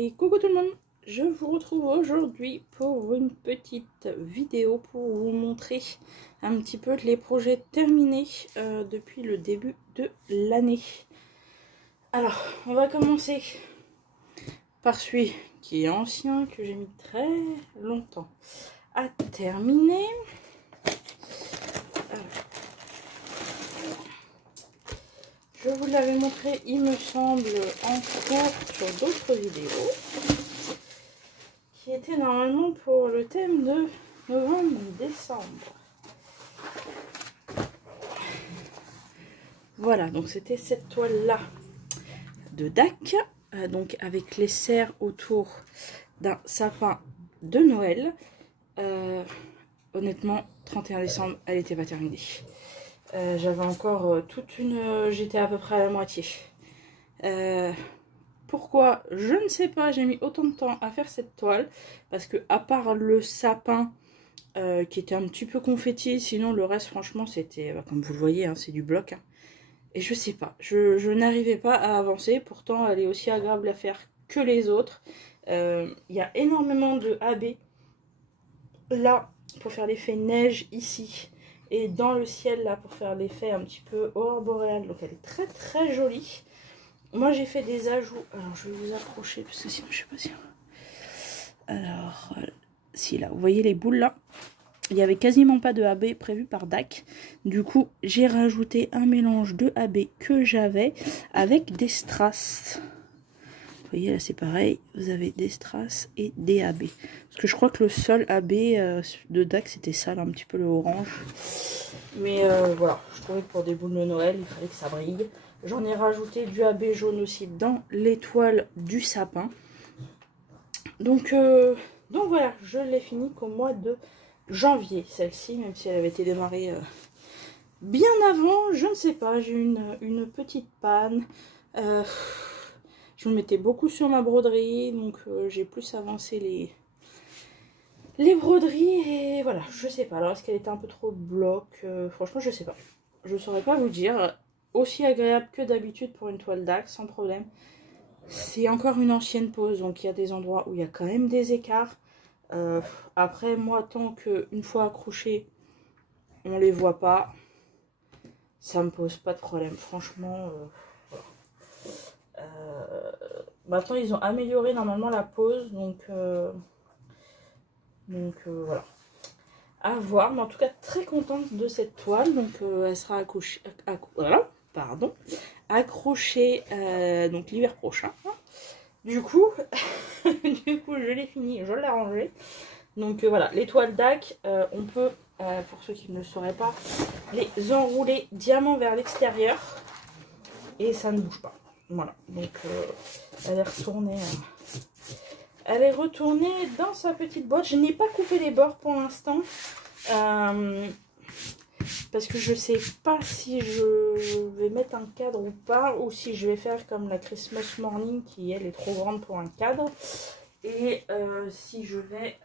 Et coucou tout le monde, je vous retrouve aujourd'hui pour une petite vidéo pour vous montrer un petit peu les projets terminés depuis le début de l'année. Alors, on va commencer par celui qui est ancien, que j'ai mis très longtemps à terminer. Je vous l'avais montré, il me semble, encore sur d'autres vidéos, qui était normalement pour le thème de novembre-décembre. Voilà, donc c'était cette toile-là de DAC, donc avec les serres autour d'un sapin de Noël. Honnêtement, 31 décembre, elle n'était pas terminée. J'avais encore toute une... j'étais à peu près à la moitié. Pourquoi? Je ne sais pas, j'ai mis autant de temps à faire cette toile. Parce que à part le sapin qui était un petit peu confetti, sinon le reste franchement c'était, comme vous le voyez, hein, c'est du bloc. Hein. Et je sais pas, je n'arrivais pas à avancer. Pourtant elle est aussi agréable à faire que les autres. Il y a énormément de AB. Là, pour faire l'effet neige ici. Et dans le ciel là pour faire l'effet un petit peu aurore boréale, donc elle est très très jolie. Moi j'ai fait des ajouts, alors je vais vous accrocher parce que sinon je sais pas si... Alors, si là, vous voyez les boules là, il n'y avait quasiment pas de AB prévu par DAC. Du coup j'ai rajouté un mélange de AB que j'avais avec des strass. Vous voyez là c'est pareil, vous avez des strass et des AB. Parce que je crois que le seul AB de DAC c'était ça là, un petit peu le orange. Mais voilà, je trouvais que pour des boules de Noël il fallait que ça brille. J'en ai rajouté du AB jaune aussi dans l'étoile du sapin. Donc voilà, je l'ai fini qu'au mois de janvier celle-ci, même si elle avait été démarrée bien avant. Je ne sais pas, j'ai eu une petite panne. Je me mettais beaucoup sur ma broderie, donc j'ai plus avancé les broderies et voilà, je sais pas. Alors est-ce qu'elle était un peu trop bloc? Franchement je sais pas. Je saurais pas vous dire. Aussi agréable que d'habitude pour une toile DAC, sans problème. C'est encore une ancienne pose, donc il y a des endroits où il y a quand même des écarts. Après moi, tant qu'une fois accroché, on les voit pas, ça me pose pas de problème. Franchement, maintenant ils ont amélioré normalement la pose, donc voilà. À voir, mais en tout cas très contente de cette toile. Donc elle sera accrochée, donc l'hiver prochain. Du coup, je l'ai fini, je l'ai rangé. Donc voilà, les toiles DAC, on peut, pour ceux qui ne le sauraient pas, les enrouler diamant vers l'extérieur et ça ne bouge pas. Voilà, donc elle est retournée dans sa petite boîte. Je n'ai pas coupé les bords pour l'instant. Parce que je sais pas si je vais mettre un cadre ou pas, ou si je vais faire comme la Christmas Morning qui elle est trop grande pour un cadre, et si je vais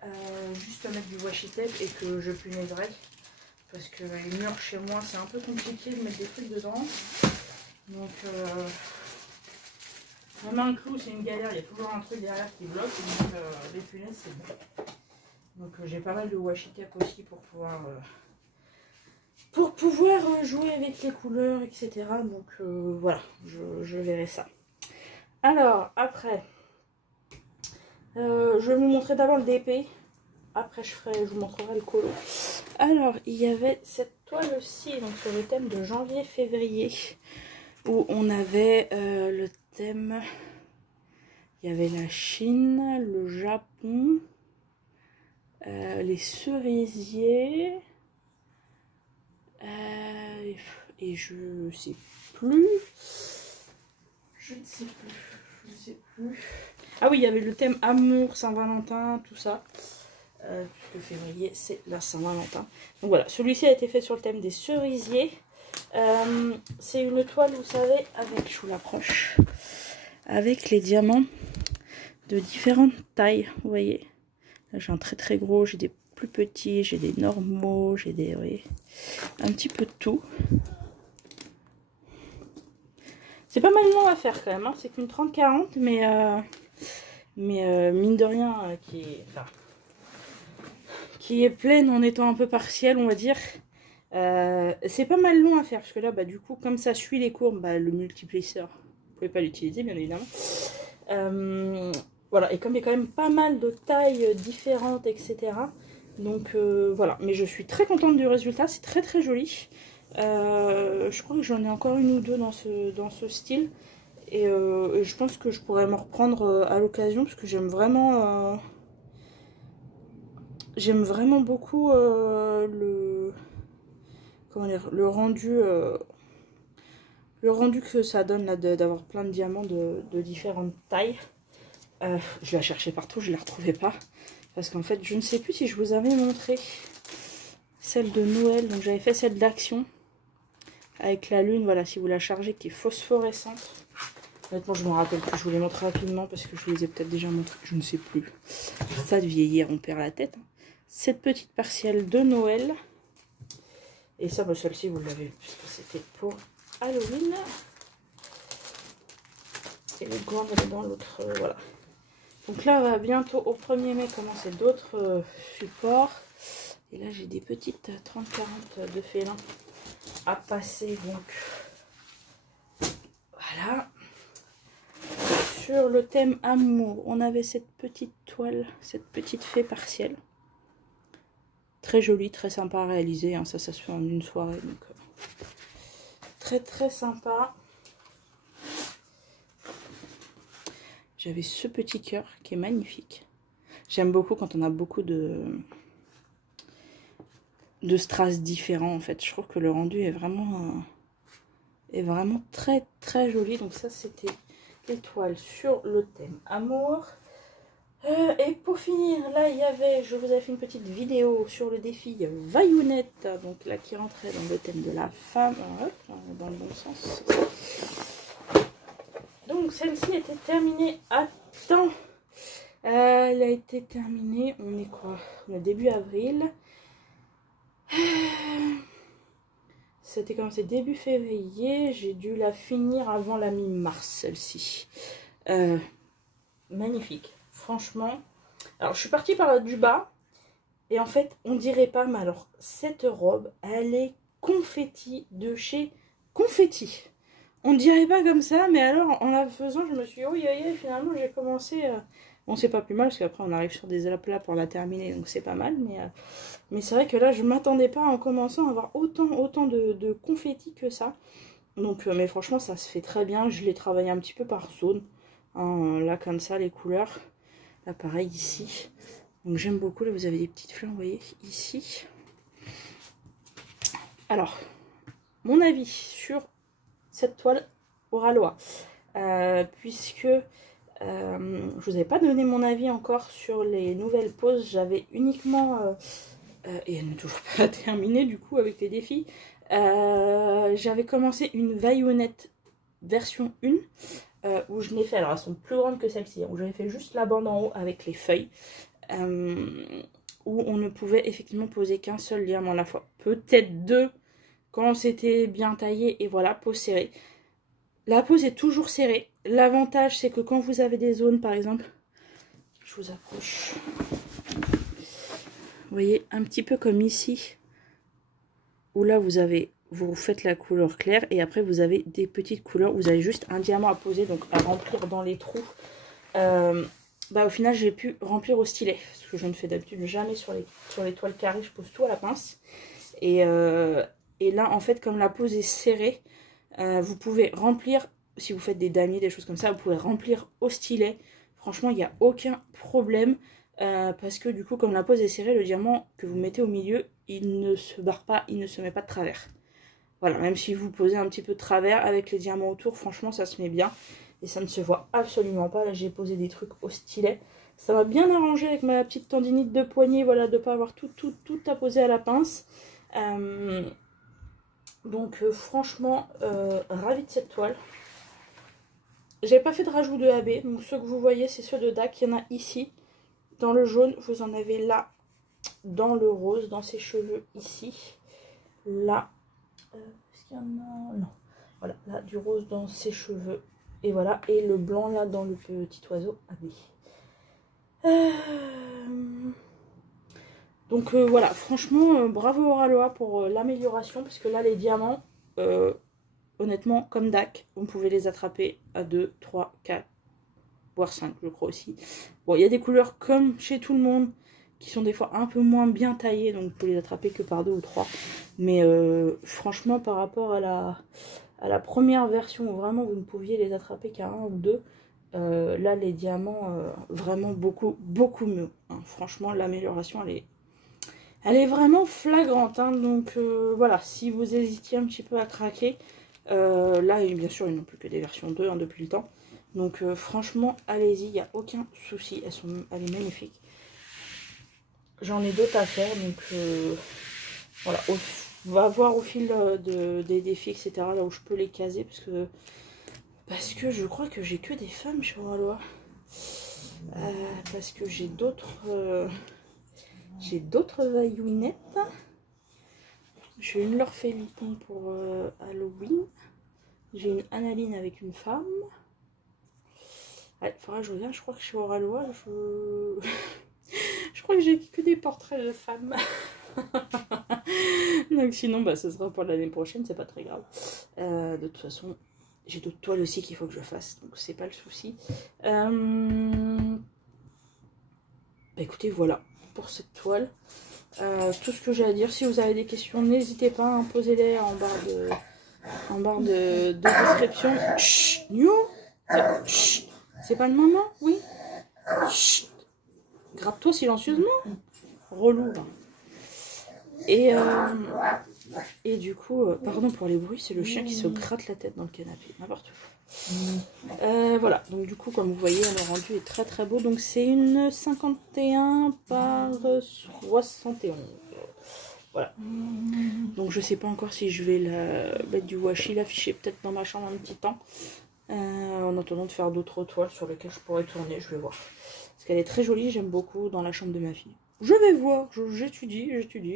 juste mettre du washi tape et que je punaiserai, parce que les murs chez moi c'est un peu compliqué de mettre des trucs dedans, donc même un clou c'est une galère, il y a toujours un truc derrière qui bloque, donc les punaises c'est bon. Donc j'ai pas mal de washi tape aussi pour pouvoir jouer avec les couleurs, etc. Donc voilà, je verrai ça. Alors après, je vais vous montrer d'abord le DP. Après je vous montrerai le colo. Alors il y avait cette toile-ci, donc sur le thème de janvier-février, où on avait le thème, il y avait la Chine, le Japon, les cerisiers, et je ne sais plus. Ah oui, il y avait le thème amour, Saint-Valentin, tout ça. Puisque février, c'est la Saint-Valentin. Donc voilà, celui-ci a été fait sur le thème des cerisiers. C'est une toile, vous savez, avec, je vous l'approche, avec les diamants de différentes tailles, vous voyez. Là, j'ai un très très gros, j'ai des plus petits, j'ai des normaux, j'ai des, vous voyez, un petit peu de tout. C'est pas mal long à faire quand même, hein. C'est qu'une 30-40, mais mais mine de rien, qui est pleine en étant un peu partielle, on va dire. C'est pas mal long à faire, parce que là, bah, du coup, comme ça suit les courbes, bah, le multiplisseur, vous pouvez pas l'utiliser, bien évidemment. Voilà, et comme il y a quand même pas mal de tailles différentes, etc. Donc voilà, mais je suis très contente du résultat, c'est très très joli. Je crois que j'en ai encore une ou deux dans ce style. Et je pense que je pourrais m'en reprendre à l'occasion, parce que j'aime vraiment beaucoup comment dire, le rendu que ça donne là d'avoir plein de diamants de différentes tailles. Je la cherchais partout, je ne la retrouvais pas. Parce qu'en fait, je ne sais plus si je vous avais montré celle de Noël. Donc j'avais fait celle d'action avec la lune, voilà, si vous la chargez, qui est phosphorescente. Honnêtement, je me rappelle plus, je vous les montre rapidement parce que je les ai peut-être déjà montrés, je ne sais plus. Ça de vieillir, on perd la tête. Cette petite partielle de Noël. Et ça, bah, celle-ci, vous l'avez vu, puisque c'était pour Halloween. Et le gant, elle est dans l'autre, voilà. Donc là, on va bientôt, au 1er mai, commencer d'autres supports. Et là, j'ai des petites 30-40 de félin à passer, donc voilà. Sur le thème amour, on avait cette petite toile, cette petite fée partielle. Très jolie, très sympa à réaliser, hein. Ça se fait en une soirée, donc très très sympa. J'avais ce petit cœur qui est magnifique. J'aime beaucoup quand on a beaucoup de strass différents, en fait. Je trouve que le rendu est vraiment très très joli. Donc ça, c'était l'étoile sur le thème amour. Et pour finir, là, il y avait, je vous avais fait une petite vidéo sur le défi Vaillounette, donc là, qui rentrait dans le thème de la femme. Hop, dans le bon sens. Donc celle-ci était terminée à temps. Elle a été terminée, on est quoi? On est début avril. C'était comme c'est début février. J'ai dû la finir avant la mi-mars, celle-ci. Magnifique, franchement. Alors je suis partie par du bas. Et en fait, on dirait pas, mais alors cette robe, elle est confetti de chez Confetti. On dirait pas comme ça, mais alors en la faisant, je me suis dit, oh, finalement j'ai commencé. Bon, c'est pas plus mal, parce qu'après on arrive sur des aplats pour la terminer, donc c'est pas mal. Mais c'est vrai que là, je m'attendais pas en commençant à avoir autant de confetti que ça. Donc, mais franchement, ça se fait très bien. Je l'ai travaillé un petit peu par zone. Hein, là, comme ça, les couleurs. Là, pareil, ici. Donc j'aime beaucoup, là vous avez des petites fleurs, vous voyez, ici. Alors, mon avis sur cette toile aura loi. Puisque je vous avais pas donné mon avis encore sur les nouvelles poses. J'avais uniquement, et elle n'est toujours pas terminée du coup avec les défis, j'avais commencé une Vaillounette version 1. Où je n'ai fait, alors elles sont plus grandes que celle-ci, où j'avais fait juste la bande en haut avec les feuilles. Où on ne pouvait effectivement poser qu'un seul diamant à la fois. Peut-être deux quand c'était bien taillé, et voilà, pose serrée. La pose est toujours serrée. L'avantage, c'est que quand vous avez des zones, par exemple, je vous approche, vous voyez, un petit peu comme ici, où là vous faites la couleur claire, et après vous avez des petites couleurs, vous avez juste un diamant à poser, donc à remplir dans les trous. Bah, au final, j'ai pu remplir au stylet, ce que je ne fais d'habitude jamais sur les toiles carrées, je pose tout à la pince. Et là, en fait, comme la pose est serrée, vous pouvez remplir, si vous faites des damiers, des choses comme ça, vous pouvez remplir au stylet. Franchement, il n'y a aucun problème, parce que du coup, comme la pose est serrée, le diamant que vous mettez au milieu, il ne se barre pas, il ne se met pas de travers. Voilà, même si vous posez un petit peu de travers avec les diamants autour, franchement, ça se met bien. Et ça ne se voit absolument pas. Là, j'ai posé des trucs au stylet. Ça m'a bien arrangé avec ma petite tendinite de poignet, voilà, de ne pas avoir tout à poser à la pince. Donc, franchement, ravie de cette toile. J'ai pas fait de rajout de AB. Donc, ceux que vous voyez, c'est ceux de DAC. Il y en a ici, dans le jaune. Vous en avez là, dans le rose, dans ses cheveux, ici. Là. Est-ce qu'il y en a? Non. Voilà, là, du rose dans ses cheveux. Et voilà, et le blanc là dans le petit oiseau AB. Donc voilà, franchement, bravo Oraloa pour l'amélioration, parce que là, les diamants, honnêtement, comme DAC, on pouvait les attraper à 2, 3, 4, voire 5, je crois aussi. Bon, il y a des couleurs comme chez tout le monde, qui sont des fois un peu moins bien taillées, donc vous pouvez les attraper que par 2 ou 3. Mais franchement, par rapport à la première version, où vraiment vous ne pouviez les attraper qu'à 1 ou 2, là, les diamants, vraiment beaucoup, beaucoup mieux. Hein. Franchement, l'amélioration, elle est vraiment flagrante. Hein. Donc, voilà, si vous hésitiez un petit peu à craquer, là, bien sûr, ils n'ont plus que des versions 2 hein, depuis le temps. Donc, franchement, allez-y, il n'y a aucun souci. Elle est magnifique. J'en ai d'autres à faire, donc, voilà. On va voir au fil des défis, etc., là où je peux les caser, parce que je crois que j'ai que des femmes chez Oraloa. Parce que j'ai d'autres vaillounettes. J'ai une Lorphéliton pour Halloween. J'ai une Analine avec une femme. Ouais, faudra que je regarde, je crois que chez Oraloa, je crois que j'ai que des portraits de femmes. Donc sinon, bah, ce sera pour l'année prochaine, c'est pas très grave. De toute façon, j'ai d'autres toiles aussi qu'il faut que je fasse, donc c'est pas le souci. Bah, écoutez, voilà pour cette toile. Tout ce que j'ai à dire, si vous avez des questions, n'hésitez pas, hein, posez-les en barre de description. Chut, chut, c'est pas le moment, oui. Chut, gratte-toi silencieusement. Relou. Hein. Et du coup, pardon pour les bruits, c'est le chien qui se gratte la tête dans le canapé, n'importe quoi. Voilà, donc du coup, comme vous voyez, le rendu est très très beau. Donc c'est une 51 par 71. Voilà. Donc je sais pas encore si je vais la mettre du washi, l'afficher peut-être dans ma chambre un petit temps. En attendant de faire d'autres toiles sur lesquelles je pourrais tourner, je vais voir. Parce qu'elle est très jolie, j'aime beaucoup dans la chambre de ma fille. Je vais voir, j'étudie,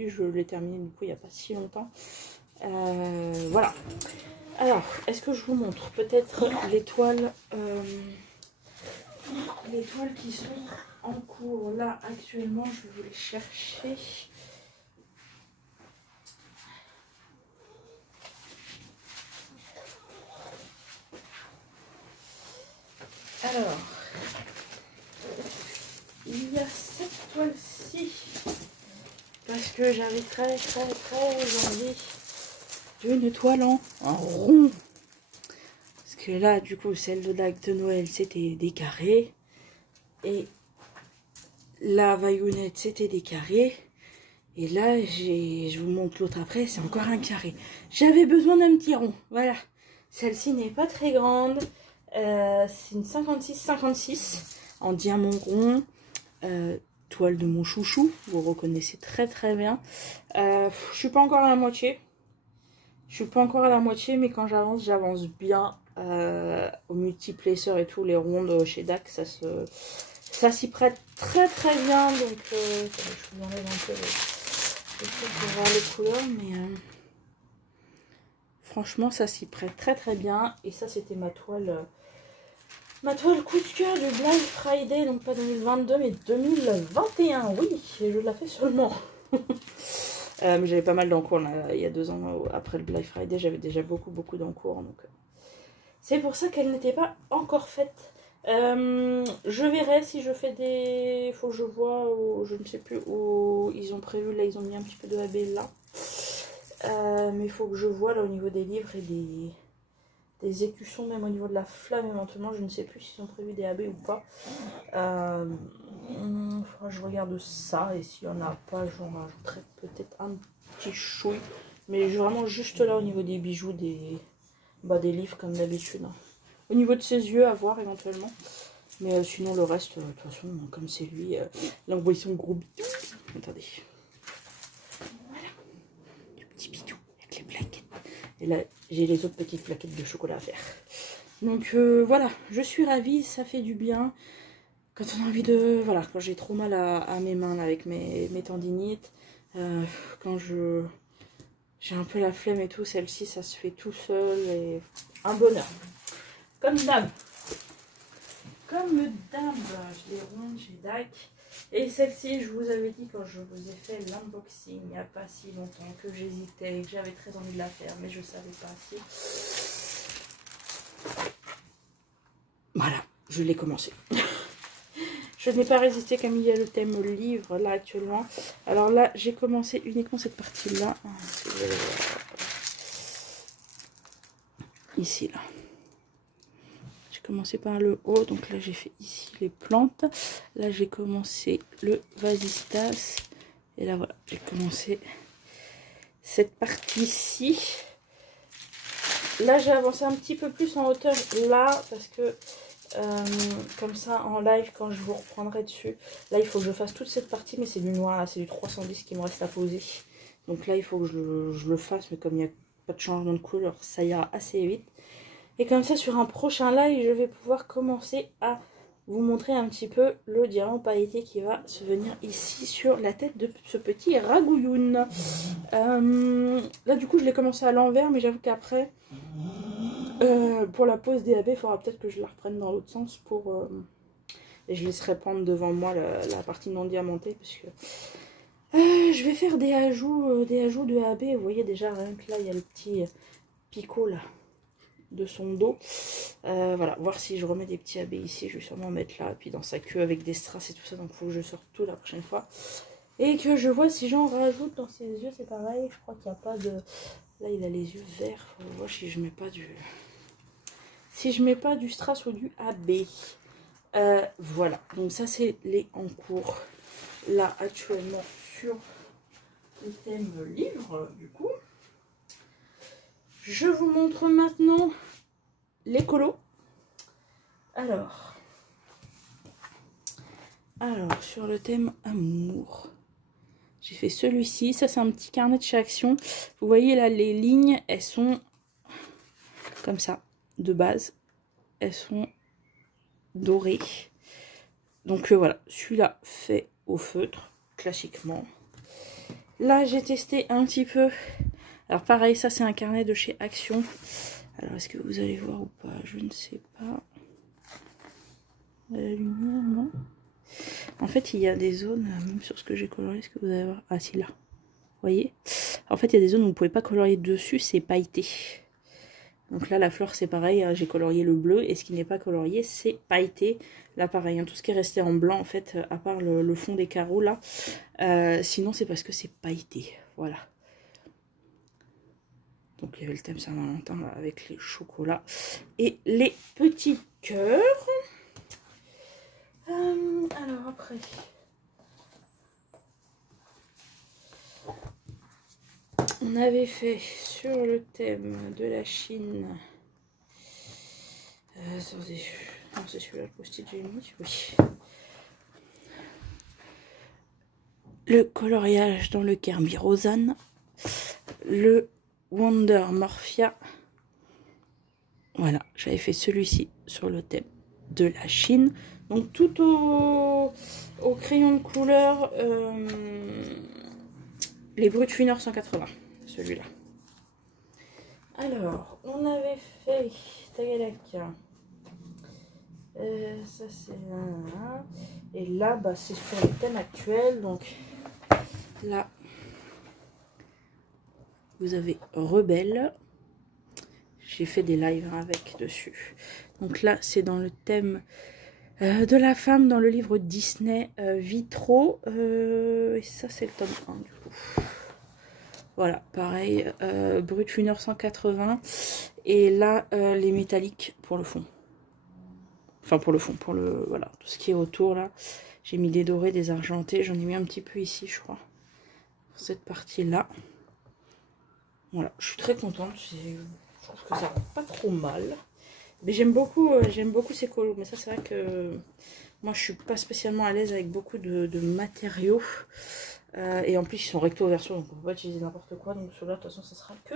je l'ai terminé du coup il n'y a pas si longtemps. Voilà. Alors, est-ce que je vous montre peut-être les toiles qui sont en cours là actuellement? Je vais vous les chercher. Alors, il y a cette toile-ci, parce que j'avais très envie d'une toile en rond. Parce que là, du coup, celle de l'acte de Noël, c'était des carrés. Et la vaillounette, c'était des carrés. Et là, je vous montre l'autre après, c'est encore un carré. J'avais besoin d'un petit rond, voilà. Celle-ci n'est pas très grande. C'est une 56-56 en diamant rond. Toile de mon chouchou, vous reconnaissez très bien. Je suis pas encore à la moitié. Mais quand j'avance bien. Aux multiples épaisseurs et tout, les rondes chez DAC, ça s'y prête très bien. Donc, je vous enlève un peu le truc pour voir les couleurs, mais franchement, ça s'y prête très bien. Et ça, c'était ma toile coup de cœur du Black Friday, donc pas 2022 mais 2021, oui, et je la fais seulement. Mais j'avais pas mal d'encours il y a 2 ans après le Black Friday, j'avais déjà beaucoup d'encours, donc c'est pour ça qu'elle n'était pas encore faite. Je verrai si je fais des... Faut que je vois, je ne sais plus où ils ont prévu, là ils ont mis un petit peu de AB là. Mais il faut que je vois là au niveau des livres et des écussons, même au niveau de la flamme éventuellement, je ne sais plus s'ils ont prévu des AB ou pas. Il faudra que je regarde ça, et s'il n'y en a pas, j'en rajouterai peut-être un petit chouille. Mais vraiment juste là au niveau des bijoux, des livres comme d'habitude. Hein. Au niveau de ses yeux, à voir éventuellement. Mais sinon le reste, de toute façon, comme c'est lui, là on voit son gros bidou. Attendez. Voilà. Du petit bidou avec les plaquettes. Et là, j'ai les autres petites plaquettes de chocolat à faire. Donc voilà, je suis ravie, ça fait du bien. Quand on a envie de... Voilà, quand j'ai trop mal à mes mains là, avec mes tendinites. Quand j'ai un peu la flemme et tout, celle-ci, ça se fait tout seul. Et un bonheur. Comme d'hab. Je les ronde, chez DAC. Et celle-ci, je vous avais dit quand je vous ai fait l'unboxing il n'y a pas si longtemps que j'hésitais et que j'avais très envie de la faire, mais je savais pas si. Voilà, je l'ai commencé. Je n'ai pas résisté comme il y a le thème livre là actuellement. Alors là, j'ai commencé uniquement cette partie-là. Ici, là. J'ai commencé par le haut, donc là j'ai fait ici les plantes. Là j'ai commencé le vasistas. Et là voilà, j'ai commencé cette partie-ci. Là j'ai avancé un petit peu plus en hauteur là, parce que comme ça en live quand je vous reprendrai dessus, là il faut que je fasse toute cette partie, mais c'est du noir, là c'est du 310 qui me reste à poser. Donc là il faut que je le fasse, mais comme il n'y a pas de changement de couleur, ça ira assez vite. Et comme ça, sur un prochain live, je vais pouvoir commencer à vous montrer un petit peu le diamant pailleté qui va se venir ici sur la tête de ce petit ragouilloun. Là, du coup, je l'ai commencé à l'envers, mais j'avoue qu'après, pour la pose DAB, il faudra peut-être que je la reprenne dans l'autre sens pour... et je laisserai prendre devant moi la partie non diamantée, parce que... je vais faire des ajouts de AB. Vous voyez déjà, rien que là, il y a le petit picot, là, de son dos. Voilà, voir si je remets des petits AB ici, je vais sûrement mettre là, et puis dans sa queue avec des strass et tout ça, donc il faut que je sorte tout la prochaine fois. Et que je vois si j'en rajoute dans ses yeux, c'est pareil, je crois qu'il n'y a pas de... Là, il a les yeux verts, faut voir si je mets pas du... Si je mets pas du strass ou du AB. Voilà, donc ça c'est les en cours, là, actuellement, sur le thème livre, du coup. Je vous montre maintenant les colos. Alors, sur le thème amour, j'ai fait celui-ci. Ça, c'est un petit carnet de chez Action. Vous voyez là, les lignes, elles sont comme ça, de base. Elles sont dorées. Donc voilà, celui-là fait au feutre, classiquement. Là, j'ai testé un petit peu. Alors pareil, ça c'est un carnet de chez Action. Alors est-ce que vous allez voir ou pas? Je ne sais pas. La lumière, non. En fait, il y a des zones, même sur ce que j'ai colorié, est-ce que vous allez voir? Ah si, là. Vous voyez? En fait, il y a des zones où vous ne pouvez pas colorier dessus, c'est pailleté. Donc là, la fleur, c'est pareil, hein, j'ai colorié le bleu, et ce qui n'est pas colorié, c'est pailleté. Là, pareil, hein, tout ce qui est resté en blanc, en fait, à part le fond des carreaux, là. Sinon, c'est parce que c'est pailleté. Voilà. Donc il y avait le thème Saint-Valentin avec les chocolats et les petits cœurs. Alors après, on avait fait sur le thème de la Chine. Attendez, non c'est celui-là le post-it j'ai mis, oui. Le coloriage dans le Kermi Rosanne, le Wonder Morphia. Voilà, j'avais fait celui-ci sur le thème de la Chine. Donc tout au crayon de couleur, les Brut Fineur 180, celui-là. Alors, on avait fait Tagalaka. Ça c'est là. Et là, bah, c'est sur le thème actuel. Donc là, vous avez Rebelle. J'ai fait des lives avec dessus. Donc là, c'est dans le thème de la femme dans le livre Disney Vitro. Et ça, c'est le tome 1 du coup. Voilà, pareil, Brut Funeur 180. Et là, les métalliques pour le fond. Enfin, pour le fond, pour le... Voilà, tout ce qui est autour, là. J'ai mis des dorés, des argentés. J'en ai mis un petit peu ici, je crois. Pour cette partie-là. Voilà, je suis très contente. Je trouve que ça va pas trop mal. Mais j'aime beaucoup ces colos. Mais ça, c'est vrai que moi, je suis pas spécialement à l'aise avec beaucoup de matériaux. Et en plus, ils sont recto verso, donc on peut pas utiliser n'importe quoi. Donc ceux-là, de toute façon, ça sera que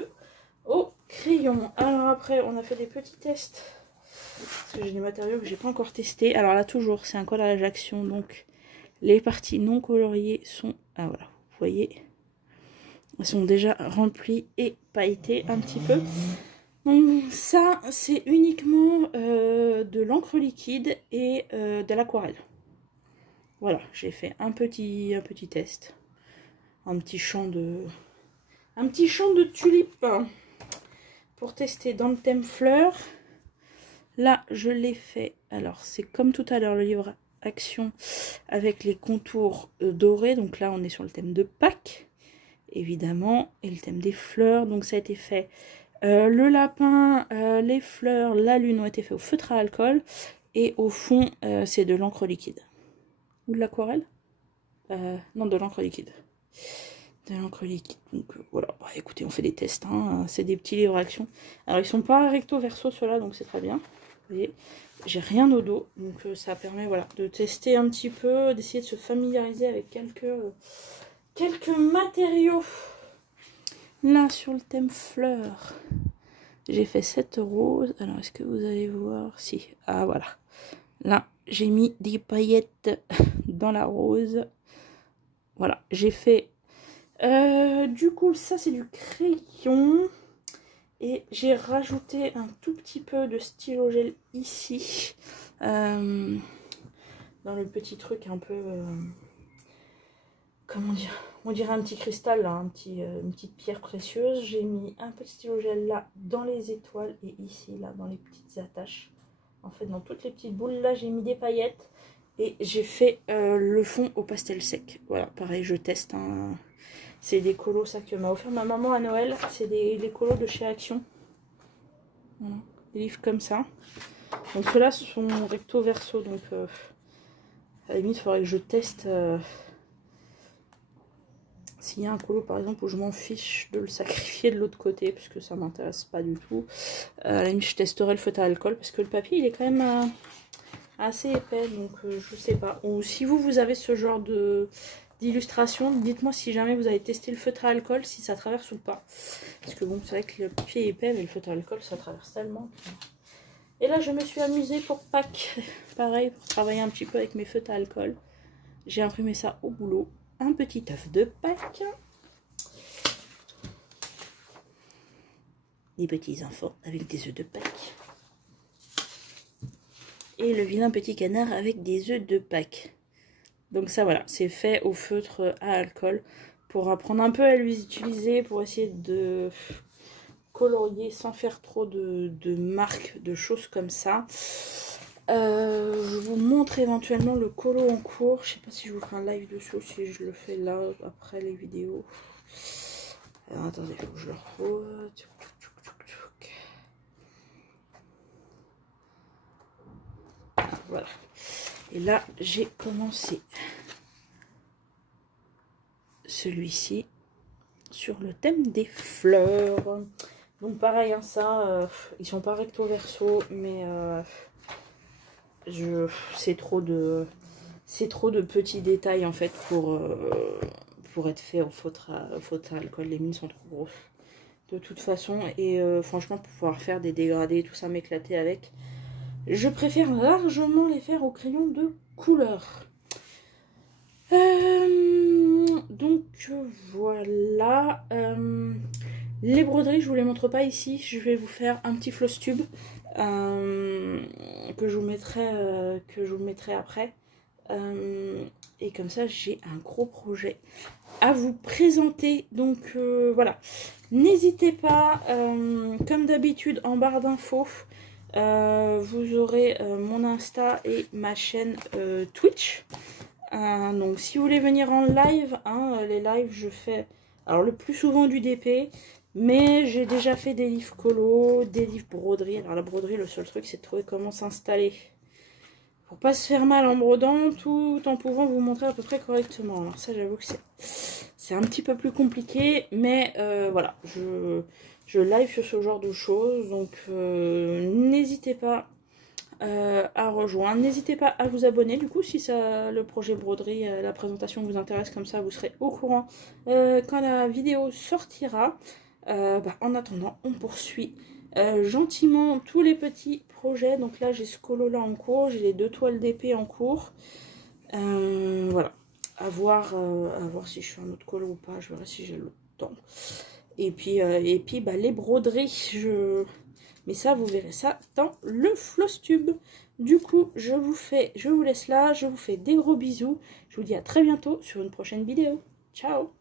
au crayon. Alors après, on a fait des petits tests. Parce que j'ai des matériaux que j'ai pas encore testés. Alors là, toujours, c'est un collage Action. Donc les parties non coloriées sont... Ah voilà, vous voyez... Elles sont déjà remplies et pailletées un petit peu. Donc ça, c'est uniquement de l'encre liquide et de l'aquarelle. voilà, j'ai fait un petit test. Un petit champ de tulipes pour tester dans le thème fleurs. Là, je l'ai fait. Alors, c'est comme tout à l'heure le livre action avec les contours dorés. Donc là, on est sur le thème de Pâques, évidemment, et le thème des fleurs. Donc ça a été fait. Le lapin, les fleurs, la lune ont été faits au feutre à alcool. Et au fond, c'est de l'encre liquide. Ou de l'aquarelle non, de l'encre liquide. De l'encre liquide. Donc voilà, bah, écoutez, on fait des tests. Hein. C'est des petits livres action. Alors, ils sont pas recto verso ceux-là, donc c'est très bien. Vous voyez, j'ai rien au dos. Donc ça permet voilà, de tester un petit peu, d'essayer de se familiariser avec quelques matériaux. Là, sur le thème fleurs, j'ai fait cette rose. Alors, est-ce que vous allez voir? Si. Ah, voilà. Là, j'ai mis des paillettes dans la rose. Voilà, j'ai fait... du coup, ça, c'est du crayon. Et j'ai rajouté un tout petit peu de stylo gel ici. Dans le petit truc un peu... comment dire? On dirait un petit cristal, là, une petite pierre précieuse. J'ai mis un peu de stylo gel là, dans les étoiles. Et ici, là, dans les petites attaches. En fait, dans toutes les petites boules, là, j'ai mis des paillettes. Et j'ai fait le fond au pastel sec. Voilà, pareil, je teste. Hein. C'est des colos, ça, que m'a offert ma maman à Noël. C'est des colos de chez Action. Voilà, des livres comme ça. Donc, ceux-là sont recto verso. Donc, à la limite, il faudrait que je teste... s'il y a un colo, par exemple, où je m'en fiche de le sacrifier de l'autre côté, puisque ça m'intéresse pas du tout. À la limite, je testerai le feutre à alcool, parce que le papier, il est quand même... assez épais, donc je sais pas. Ou si vous avez ce genre d'illustration, dites-moi si jamais vous avez testé le feutre à alcool, si ça traverse ou pas. Parce que bon, c'est vrai que le papier est épais, mais le feutre à alcool, ça traverse tellement. Et là, je me suis amusée pour Pâques. Pareil, pour travailler un petit peu avec mes feutres à alcool. J'ai imprimé ça au boulot. Un petit œuf de Pâques. Des petits enfants avec des œufs de Pâques. Et le vilain petit canard avec des œufs de Pâques. Donc ça voilà, c'est fait au feutre à alcool pour apprendre un peu à les utiliser, pour essayer de colorier sans faire trop de marques, de choses comme ça. Je vous montre éventuellement le colo en cours. Je sais pas si je vous ferai un live dessus ou si je le fais là après les vidéos. Alors, attendez, il faut que je le retrouve. Voilà. Et là, j'ai commencé celui-ci sur le thème des fleurs. Donc pareil, hein, ça, ils sont pas recto verso, mais c'est trop de petits détails en fait pour être fait au feutre à alcool. Les mines sont trop grosses de toute façon, et franchement, pour pouvoir faire des dégradés, tout ça, m'éclater avec, je préfère largement les faire au crayon de couleur. Donc voilà, les broderies je vous les montre pas ici, je vais vous faire un petit floss tube que je vous mettrai après, et comme ça j'ai un gros projet à vous présenter. Donc voilà, n'hésitez pas, comme d'habitude en barre d'infos vous aurez mon Insta et ma chaîne Twitch. Donc si vous voulez venir en live, hein, les lives je fais alors le plus souvent du DP, mais j'ai déjà fait des livres colo, des livres broderie. Alors la broderie, le seul truc c'est de trouver comment s'installer pour pas se faire mal en brodant, tout en pouvant vous montrer à peu près correctement. Alors ça, j'avoue que c'est un petit peu plus compliqué, mais voilà, je live sur ce genre de choses, donc n'hésitez pas à rejoindre. N'hésitez pas à vous abonner, du coup, si ça, le projet broderie, la présentation vous intéresse, comme ça, vous serez au courant quand la vidéo sortira. En attendant, on poursuit gentiment tous les petits projets. Donc là, j'ai ce colo là en cours, j'ai les 2 toiles d'épée en cours. Voilà, à voir si je fais un autre colo ou pas, je verrai si j'ai le temps. Et puis les broderies, mais ça, vous verrez ça dans le floss tube. Du coup, je vous laisse là, je vous fais des gros bisous. Je vous dis à très bientôt sur une prochaine vidéo. Ciao!